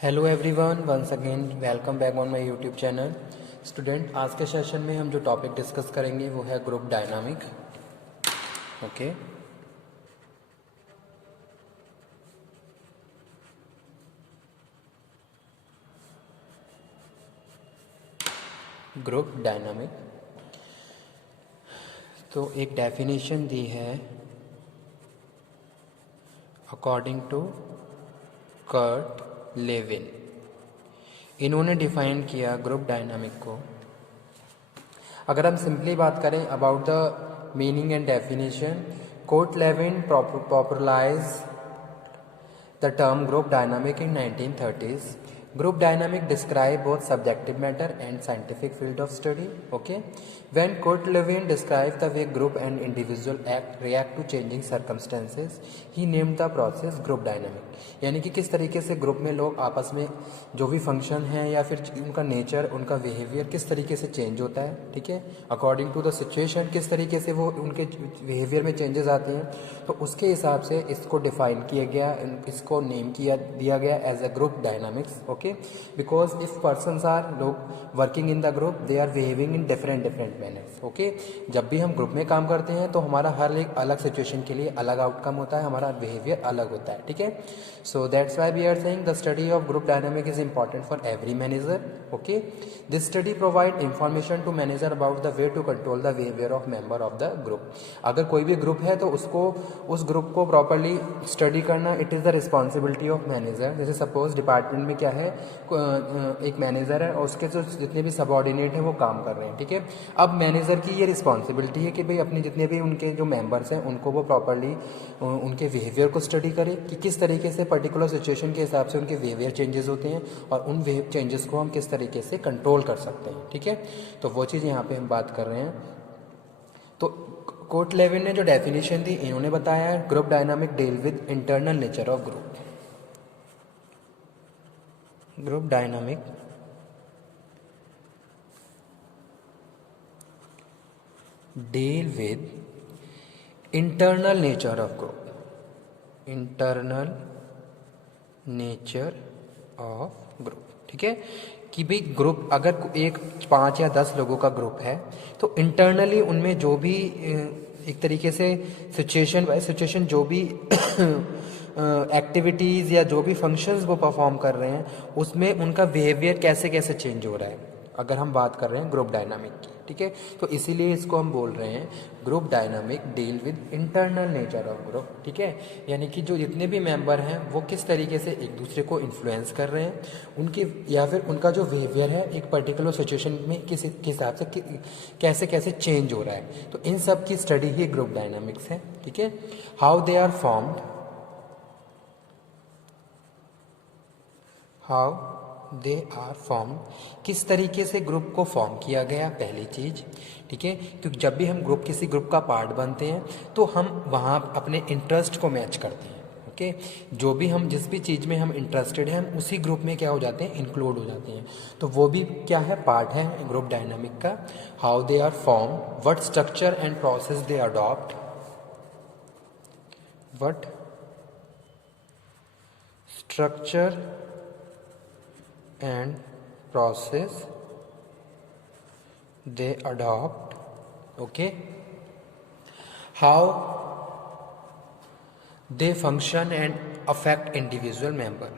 Hello everyone, once again welcome back on my YouTube channel. Student, आज के session में हम जो टॉपिक डिस्कस करेंगे वो है group dynamic. Okay, group dynamic. तो एक डेफिनेशन दी है अकॉर्डिंग टू कर्ट लेविन। इन्होंने डिफाइन किया ग्रुप डायनामिक को। अगर हम सिंपली बात करें about the meaning and definition, Kurt Lewin popularise the term group dynamic in 1930s. Group dynamic describe both subjective matter and scientific field of study. Okay, when Kurt Lewin described the way group and individual react to changing circumstances, he named the process group dynamic. यानी कि किस तरीके से group में लोग आपस में जो भी फंक्शन है या फिर उनका नेचर, उनका बिहेवियर किस तरीके से चेंज होता है, ठीक है, अकॉर्डिंग टू द सिचुएशन किस तरीके से वो उनके बिहेवियर में चेंजेस आते हैं, तो उसके हिसाब से इसको डिफाइन किया गया, इसको नेम दिया गया as a group dynamics. Okay, because if persons are लोग working in the group, they are behaving in different manners. Okay, जब भी हम ग्रुप में काम करते हैं तो हमारा हर एक अलग सिचुएशन के लिए अलग आउटकम होता है, हमारा बिहेवियर अलग होता है, ठीक है। So that's why we are saying the study of group dynamic is important for every manager. Okay, this study provide information to manager about the way to control the behaviour of member of the group. अगर कोई भी group है तो उसको उस group को properly study करना, it is the responsibility of manager. जैसे सपोज डिपार्टमेंट में क्या है, एक मैनेजर है और उसके जो जितने भी सबऑर्डिनेट हैं वो काम कर रहे हैं, ठीक है। अब मैनेजर की ये रिस्पॉन्सिबिलिटी है कि भाई अपने जितने भी उनके जो मेंबर्स हैं उनको वो प्रॉपरली उनके बिहेवियर को स्टडी करे कि किस तरीके से पर्टिकुलर सिचुएशन के हिसाब से उनके बिहेवियर चेंजेस होते हैं और उन चेंजेस को हम किस तरीके से कंट्रोल कर सकते हैं, ठीक है। तो वो चीज़ यहाँ पे हम बात कर रहे हैं। तो कोर्ट लेविन ने जो डेफिनेशन दी, इन्होंने बताया group dynamic deal with internal nature of group. Group dynamic deal with internal nature of group. Internal nature of group, ठीक है, कि भाई ग्रुप अगर एक 5 या 10 लोगों का ग्रुप है तो इंटरनली उनमें जो भी एक तरीके से सिचुएशन बाय सिचुएशन जो भी एक्टिविटीज़ या जो भी फंक्शंस वो परफॉर्म कर रहे हैं उसमें उनका बिहेवियर कैसे कैसे चेंज हो रहा है, अगर हम बात कर रहे हैं ग्रुप डायनामिक की, ठीक है। तो इसीलिए इसको हम बोल रहे हैं group dynamic deal with internal nature of group, ठीक है। यानी कि जो जितने भी मेंबर हैं वो किस तरीके से एक दूसरे को इन्फ्लुएंस कर रहे हैं, उनकी या फिर उनका जो बिहेवियर है एक पर्टिकुलर सिचुएशन में किस हिसाब से कैसे कैसे चेंज हो रहा है, तो इन सब की स्टडी ही ग्रुप डायनामिक्स है, ठीक है। How they are formed, how they are form, किस तरीके से ग्रुप को फॉर्म किया गया, पहली चीज़, ठीक है। क्योंकि जब भी हम किसी ग्रुप का पार्ट बनते हैं तो हम वहाँ अपने इंटरेस्ट को मैच करते हैं, ओके। जो भी हम जिस भी चीज़ में हम इंटरेस्टेड हैं हम उसी ग्रुप में क्या हो जाते हैं, इंक्लूड हो जाते हैं, तो वो भी क्या है, पार्ट है ग्रुप डायनामिक का। How they are form, what structure and process they adopt, what structure and process they adopt, okay. How they function and affect individual member,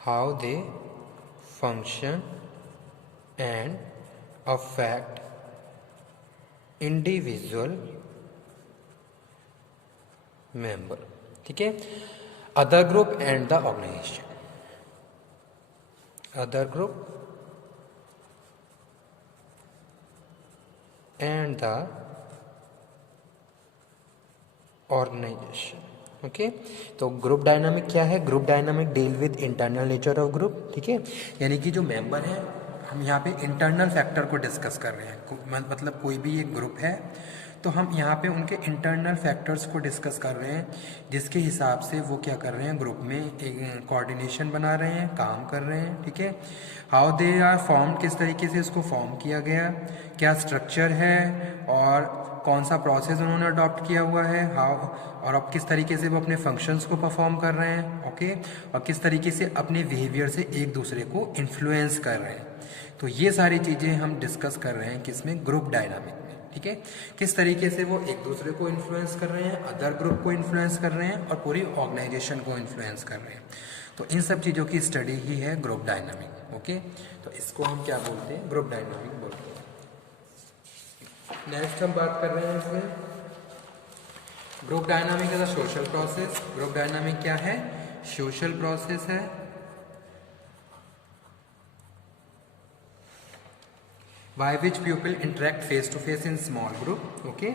how they function and affect individual member, ठीक है। Other group and the organisation, other group and the organization, okay. तो group dynamic क्या है, group dynamic deal with internal nature of group, ठीक है। यानी कि जो मेंबर हैं हम यहाँ पे इंटरनल फैक्टर को डिस्कस कर रहे हैं, मतलब कोई भी एक ग्रुप है तो हम यहाँ पे उनके इंटरनल फैक्टर्स को डिस्कस कर रहे हैं जिसके हिसाब से वो क्या कर रहे हैं, ग्रुप में एक कोऑर्डिनेशन बना रहे हैं, काम कर रहे हैं, ठीक है। हाउ दे आर फॉर्म्ड, किस तरीके से इसको फॉर्म किया गया, क्या स्ट्रक्चर है और कौन सा प्रोसेस उन्होंने अडॉप्ट किया हुआ है, हाउ, और अब किस तरीके से वो अपने फंक्शंस को परफॉर्म कर रहे हैं, ओके, और किस तरीके से अपने बिहेवियर से एक दूसरे को इन्फ्लुएंस कर रहे हैं। तो ये सारी चीज़ें हम डिस्कस कर रहे हैं किसमें, ग्रुप डायनामिक में, ठीक है। किस तरीके से वो एक दूसरे को इन्फ्लुएंस कर रहे हैं, अदर ग्रुप को इन्फ्लुएंस कर रहे हैं और पूरी ऑर्गेनाइजेशन को इन्फ्लुएंस कर रहे हैं। तो इन सब चीज़ों की स्टडी ही है ग्रुप डायनामिक, ओके। तो इसको हम क्या बोलते हैं, ग्रुप डायनामिक बोलते हैं। नेक्स्ट हम बात कर रहे हैं इसमें, group dynamic is a social process. Group dynamic क्या है, सोशल प्रोसेस है by which people interact face to face in small group, okay.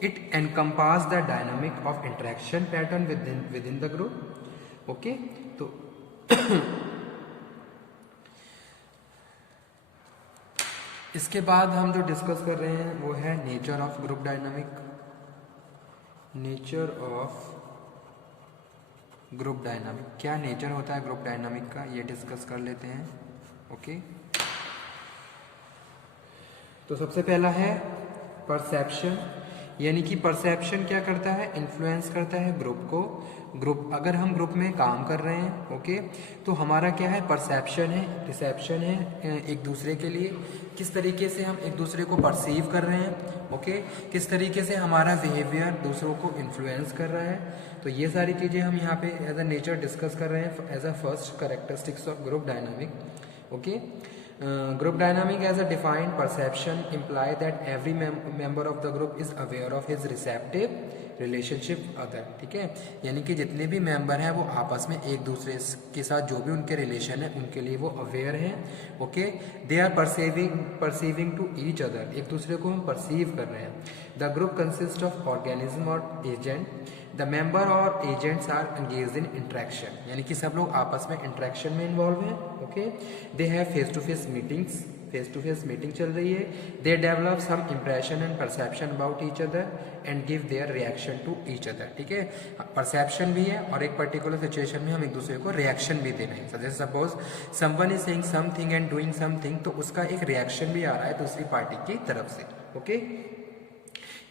It encompasses the dynamic of interaction pattern within the group, okay. तो इसके बाद हम जो discuss कर रहे हैं वो है nature of group dynamic. Nature of group dynamic, क्या नेचर होता है ग्रुप डायनामिक का, ये डिस्कस कर लेते हैं, ओके। तो सबसे पहला है परसेप्शन, यानी कि परसेप्शन क्या करता है, इन्फ्लुएंस करता है ग्रुप को। ग्रुप, अगर हम ग्रुप में काम कर रहे हैं, ओके, तो हमारा क्या है, परसेप्शन है, रिसेप्शन है एक दूसरे के लिए, किस तरीके से हम एक दूसरे को परसीव कर रहे हैं, ओके, किस तरीके से हमारा बिहेवियर दूसरों को इन्फ्लुएंस कर रहा है। तो ये सारी चीज़ें हम यहाँ पे एज अ नेचर डिस्कस कर रहे हैं as a first characteristics of group dynamic, okay. Group dynamic as a defined perception imply that every member of the group is aware of his receptive relationship other, ठीक है। यानी कि जितने भी member हैं वो आपस में एक दूसरे के साथ जो भी उनके रिलेशन है उनके लिए वो अवेयर हैं, okay. They are perceiving to each other, एक दूसरे को हम परसीव कर रहे हैं। The group consist of organism और एजेंट, द मेंबर और agents are engaged in interaction, यानी कि सब लोग आपस में इंट्रैक्शन में इन्वॉल्व हैं, okay. They have face to face meetings, face to face meeting चल रही है। They develop some impression and perception about each other and give their reaction to each other, ठीक है। परसेप्शन भी है और एक पर्टिकुलर सिचुएशन में हम एक दूसरे को रिएक्शन भी दे रहे हैं। जैसे suppose someone is saying something and doing something, तो उसका एक रिएक्शन भी आ रहा है दूसरी पार्टी की तरफ से, okay.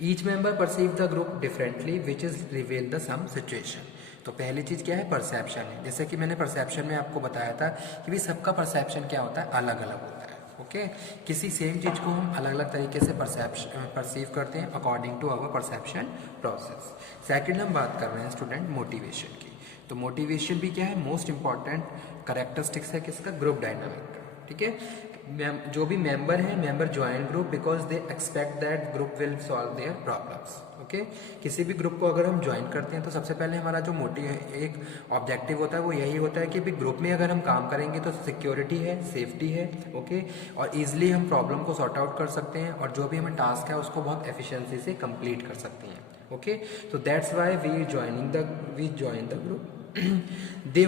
Each member perceive the group differently which is reveal the some situation. तो पहली चीज़ क्या है, परसेप्शन है। जैसे कि मैंने परसेप्शन में आपको बताया था कि भाई सबका परसेप्शन क्या होता है, अलग अलग होता है, ओके। किसी सेम चीज़ को हम अलग अलग तरीके से परसीव करते हैं according to our perception process. Second हम बात कर रहे हैं स्टूडेंट मोटिवेशन की। तो मोटिवेशन भी क्या है, मोस्ट इंपॉर्टेंट कैरेक्टरिस्टिक्स है किसका, ग्रुप डायनामिक का, ठीक है। जो भी मेंबर हैं, member join group because they expect that group will solve their problems, okay. किसी भी ग्रुप को अगर हम ज्वाइन करते हैं तो सबसे पहले हमारा जो एक ऑब्जेक्टिव होता है वो यही होता है कि भी ग्रुप में अगर हम काम करेंगे तो सिक्योरिटी है, सेफ्टी है, ओके, और ईजिली हम प्रॉब्लम को सॉर्ट आउट कर सकते हैं और जो भी हमें टास्क है उसको बहुत एफिशिएंसी से कंप्लीट कर सकते हैं, ओके। तो that's why we join the group. they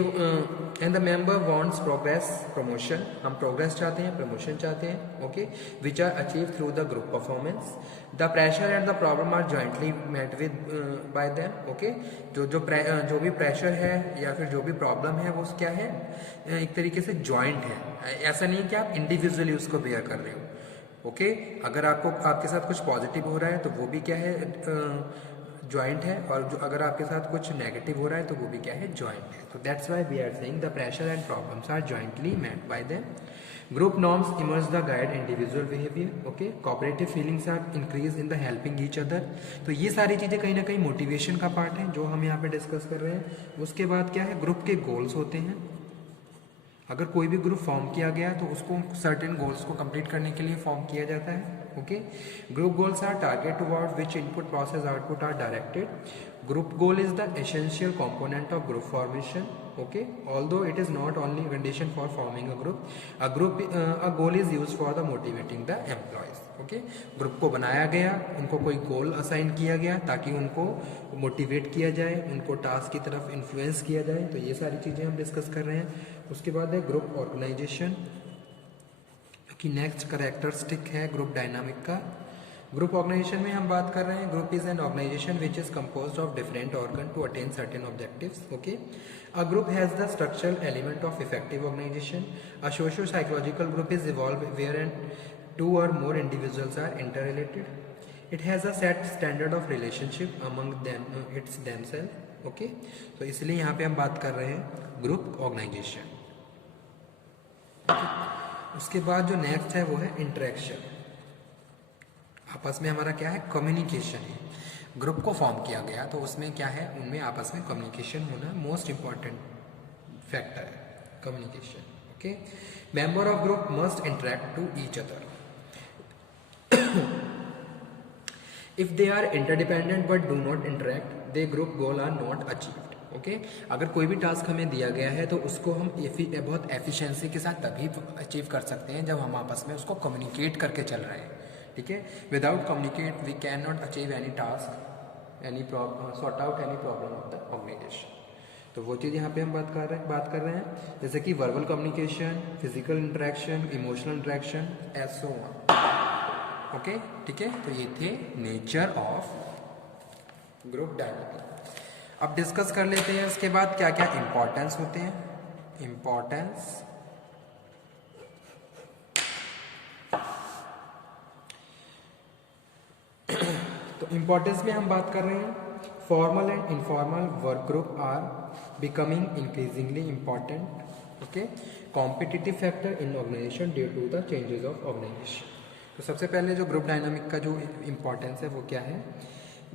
and the member wants progress, promotion, हम प्रोग्रेस चाहते हैं, प्रमोशन चाहते हैं, okay, which are achieved through the group performance. The pressure and the problem are jointly met with by them, okay. जो भी pressure है या फिर जो भी प्रॉब्लम है वो क्या है, एक तरीके से जॉइंट है। ऐसा नहीं कि आप इंडिविजुअली उसको बेयर कर रहे हो, ओके। अगर आपके साथ कुछ पॉजिटिव हो रहा है तो वो भी क्या है, ज्वाइंट है, और जो अगर आपके साथ कुछ नेगेटिव हो रहा है तो वो भी क्या है, ज्वाइंट है। तो that's why we are saying the pressure and problems are jointly met by them. Group norms emerge the guide individual behaviour, okay. Cooperative feelings are increase in the helping each other. तो ये सारी चीज़ें कहीं ना कहीं motivation का part है जो हम यहाँ पे डिस्कस कर रहे हैं। उसके बाद क्या है, ग्रुप के गोल्स होते हैं। अगर कोई भी ग्रुप फॉर्म किया गया तो उसको सर्टेन गोल्स को कंप्लीट करने के लिए फॉर्म किया जाता है, okay. Group goals are target toward which input process output are directed. Group goal is the essential component of group formation, okay, although it is not only condition for forming a group. A goal is used for the motivating the employees, okay. Group को बनाया गया, उनको कोई गोल assign किया गया ताकि उनको motivate किया जाए, उनको टास्क की तरफ इन्फ्लुएंस किया जाए। तो ये सारी चीज़ें हम डिस्कस कर रहे हैं। उसके बाद है ग्रुप ऑर्गेनाइजेशन, कि नेक्स्ट कैरेक्टरिस्टिक है ग्रुप डायनामिक का। ग्रुप ऑर्गेनाइजेशन में हम बात कर रहे हैं, group is an organisation which is composed of different organ to attain certain objectives, okay. A group has the structural element of effective organisation. A socio psychological group is evolve where and two or more individuals are interrelated. It has a set standard of relationship among them it's themselves. Okay, तो इसलिए यहाँ पे हम बात कर रहे हैं group organisation. उसके बाद जो नेक्स्ट है वो है इंटरेक्शन। आपस में हमारा क्या है, कम्युनिकेशन है। ग्रुप को फॉर्म किया गया तो उसमें क्या है, उनमें आपस में कम्युनिकेशन होना मोस्ट इंपॉर्टेंट फैक्टर है, communication. Okay, member of group must interact to each other if they are interdependent but do not interact they group goal are not achieved. Okay, अगर कोई भी टास्क हमें दिया गया है तो उसको हम बहुत एफिशिएंसी के साथ तभी अचीव कर सकते हैं जब हम आपस में उसको कम्युनिकेट करके चल रहे हैं। ठीक है, without communicate we can not achieve any task, any sort out any problem of the organisation. तो वो चीज़ यहाँ पे हम बात कर रहे हैं जैसे कि verbal communication, physical interaction, emotional interaction, as so on. Okay, ठीक है, तो ये थे नेचर ऑफ ग्रुप डायनामिक। अब डिस्कस कर लेते हैं इसके बाद क्या क्या इंपॉर्टेंस होते हैं। इंपॉर्टेंस, तो इंपॉर्टेंस में हम बात कर रहे हैं formal and informal work group are becoming increasingly important. Okay, competitive factor in organisation due to the changes of organisation. तो सबसे पहले जो ग्रुप डायनामिक का जो इम्पोर्टेंस है वो क्या है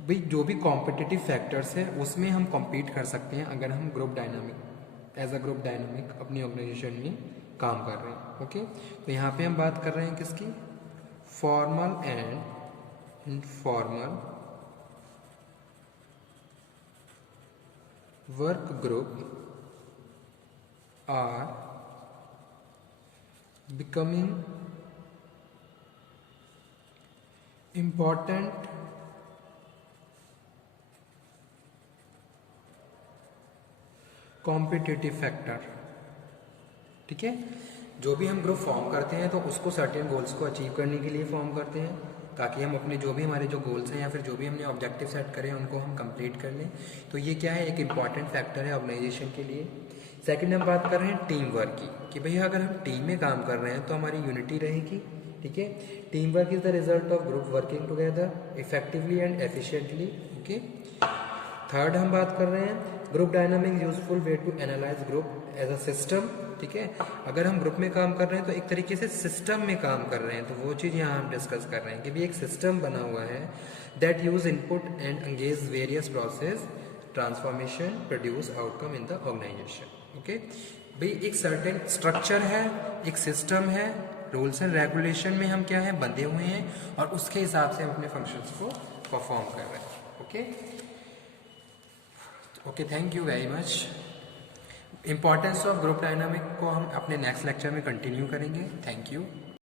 भाई, जो भी कॉम्पिटिटिव फैक्टर्स है उसमें हम कॉम्पीट कर सकते हैं अगर हम group dynamic as a group dynamic अपनी ऑर्गेनाइजेशन में काम कर रहे हैं। ओके, तो यहाँ पे हम बात कर रहे हैं किसकी, formal and informal work group are becoming important competitive factor. ठीक है, जो भी हम ग्रुप फॉर्म करते हैं तो उसको सर्टेन गोल्स को अचीव करने के लिए फॉर्म करते हैं ताकि हम अपने जो भी हमारे जो गोल्स हैं या फिर जो भी हमने ऑब्जेक्टिव सेट करें उनको हम कंप्लीट कर लें। तो ये क्या है, एक इम्पॉर्टेंट फैक्टर है ऑर्गेनाइजेशन के लिए। सेकंड हम बात कर रहे हैं टीम वर्क की कि भैया अगर हम टीम में काम कर रहे हैं तो हमारी यूनिटी रहेगी। ठीक है, team work is the result of group working together effectively and efficiently. Okay, third हम बात कर रहे हैं group dynamic useful way to analyse group as a system. ठीक है, अगर हम ग्रुप में काम कर रहे हैं तो एक तरीके से सिस्टम में काम कर रहे हैं, तो वो चीज़ यहाँ हम डिस्कस कर रहे हैं कि भी एक सिस्टम बना हुआ है that use input and engage various process transformation produce outcome in the organisation. Okay भाई, एक सर्टेन स्ट्रक्चर है, एक सिस्टम है, रूल्स एंड रेगुलेशन में हम क्या है बंधे हुए हैं और उसके हिसाब से हम अपने फंक्शंस को परफॉर्म कर रहे हैं। Okay okay, thank you very much. Importance of group dynamic को हम अपने नेक्स्ट लेक्चर में कंटिन्यू करेंगे। Thank you.